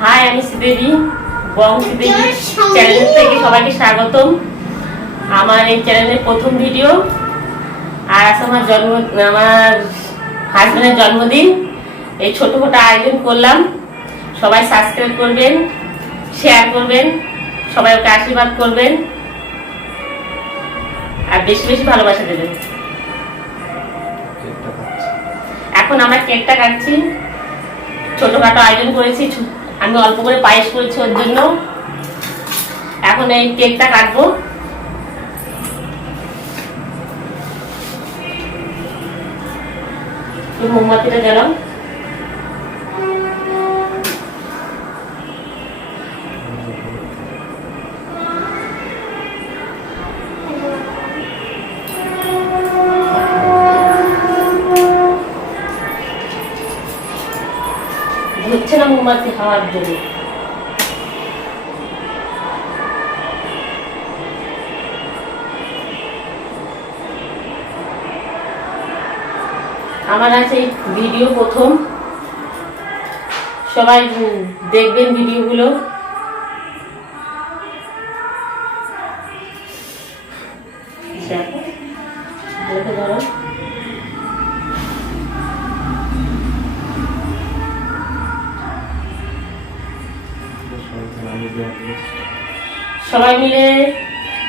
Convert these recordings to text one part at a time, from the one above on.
High, আমি Sridevi, বংশীদেবী channel থেকে সবাইকে স্বাগতম। আমার এই চ্যানেলের প্রথম ভিডিও, আর আজ আমার হাজবেন্ডের জন্মদিন। এই ছোটখাটো আয়োজন করলাম। সবাই সাবস্ক্রাইব করবেন, শেয়ার করবেন, সবাই ওকে আশীর্বাদ করবেন, আর বেশি বেশি ভালোবাসা দেবেন। এখন আমরা কেকটা কাটছি। ছোটখাটো আয়োজন করেছি, আমি অল্প করে পায়েস করেছি ওর জন্য। এখন এই কেকটা কাটবো। মোমবাতিটা জ্বালাও। হচ্ছে না মোমবাতি খাওয়ার জন্য। আমার আছে ভিডিও প্রথম, সবাই দেখবেন ভিডিওগুলো। ধরো, সবাই মিলে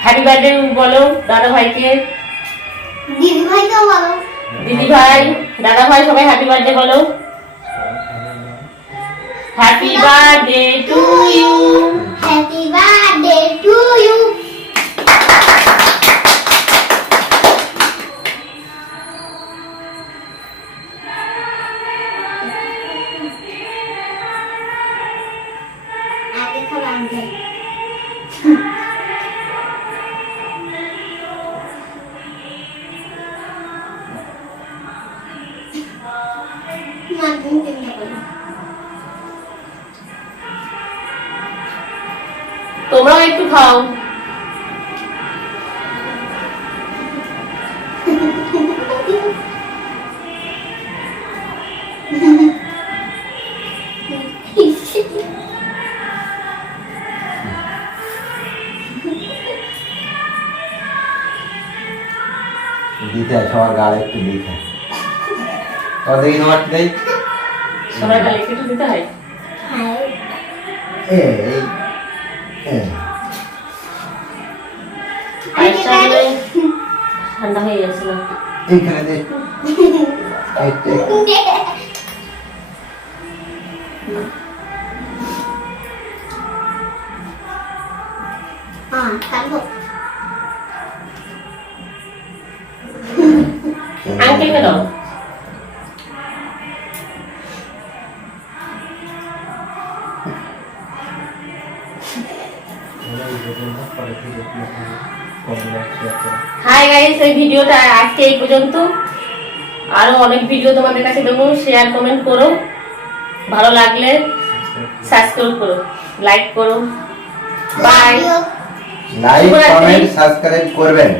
হ্যাপি বার্থডে বলো দাদা ভাইকে, দিদি ভাইকেও বলো। দিদি ভাই, দাদা ভাই, সবাই হ্যাপি বার্থডে বলো। Happy birthday to you, happy birthday to you. আগে খাওয়া আনতে তোমরাও একটু খাও। দিতে সবার গালে একটু দিতে দেখি তোমার দেই সবার গালে একটু দিতে হয়। ঠান্ডা হয়ে গেছিল এইখানে দে। আঙ্কেলকে দাও। হাই গাইস, এই ভিডিওটা আজকে এই পর্যন্ত। আরো অনেক ভিডিও তোমাদের কাছে দেবো। শেয়ার কমেন্ট করো, ভালো লাগলে সাবস্ক্রাইব করো, লাইক করো। বাই। লাইক কমেন্ট সাবস্ক্রাইব করবেন।